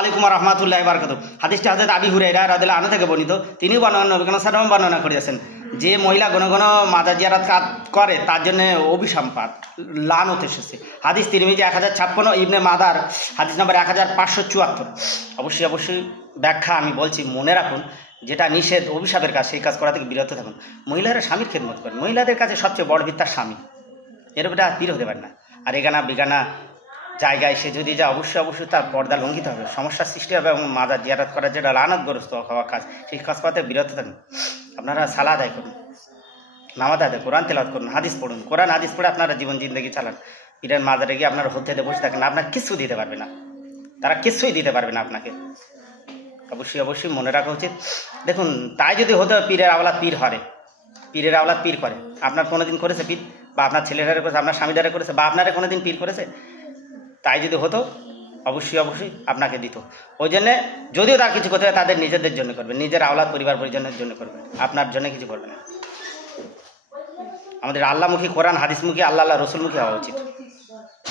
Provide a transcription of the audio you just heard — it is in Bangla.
আলাইকুম রহমতুল্লাহ বারকাত। হাদিসটি হযরত আবি হুরায়রা রাদিয়াল্লাহু আনহু থেকে বর্ণিত। তিনি বর্ণনা করেছেন যে মহিলা ঘন ঘন মাজার জিয়ারত করে তার জন্য অভিসম্পাত লানত এসেছে। হাদিস তিরমিজি 1056, ইবনে মাদার হাদিস নম্বর 1574। অবশ্যই ব্যাখ্যা আমি বলছি, মনে রাখুন, যেটা নিষেধ অভিশাপের কাজ সেই কাজ করা থেকে বিরত থাকুন। মহিলারা স্বামীর খেদমত করেন, মহিলাদের কাছে সবচেয়ে বড় ভিত্তার স্বামী, এর উপরে আর পীর হতে পারে না। আর এগানা বিগানা জায়গায় সে যদি যায় অবশ্যই তার পর্দা লঙ্ঘিত হবে, সমস্যার সৃষ্টি হবে এবং মাজার জিয়ারত করার যেটা লানতগ্রস্ত হওয়া কাজ সেই কাজ করাতে বিরত থাকুন। আপনারা সালাত আদায় করুন, নামাজ আদায়, কোরআন তেলাওয়াত করুন, হাদিস পড়ুন, কোরআন হাদিস পড়ে আপনারা জীবন জিন্দগি চালান। পীরের মাজারে গিয়ে আপনারা হতে বসে থাকেন, আপনার কিচ্ছু দিতে পারবে না, তারা কিচ্ছুই দিতে পারবে না আপনাকে। অবশ্যই মনে রাখা উচিত। দেখুন, তাই যদি হতে পীরের আওলাদ পীর হরে, পীরের আওলাদ পীর করে, আপনার কোনোদিন করেছে পীর? বা আপনার ছেলেরা করেছে, আপনার স্বামীদারে করেছে, বা আপনারা কোনোদিন পীর করেছে? তাই যদি হতো অবশ্যই আপনাকে দিত। ওই জন্যে যদিও তার কিছু করতে হয় তাদের নিজেদের জন্য করবে, নিজের আওলাদ পরিবার পরিজনের জন্য করবে, আপনার জন্য কিছু করবে না। আমাদের আল্লাহমুখী, কোরআন হাদিসমুখী, আল্লাহ রসুলমুখী হওয়া উচিত।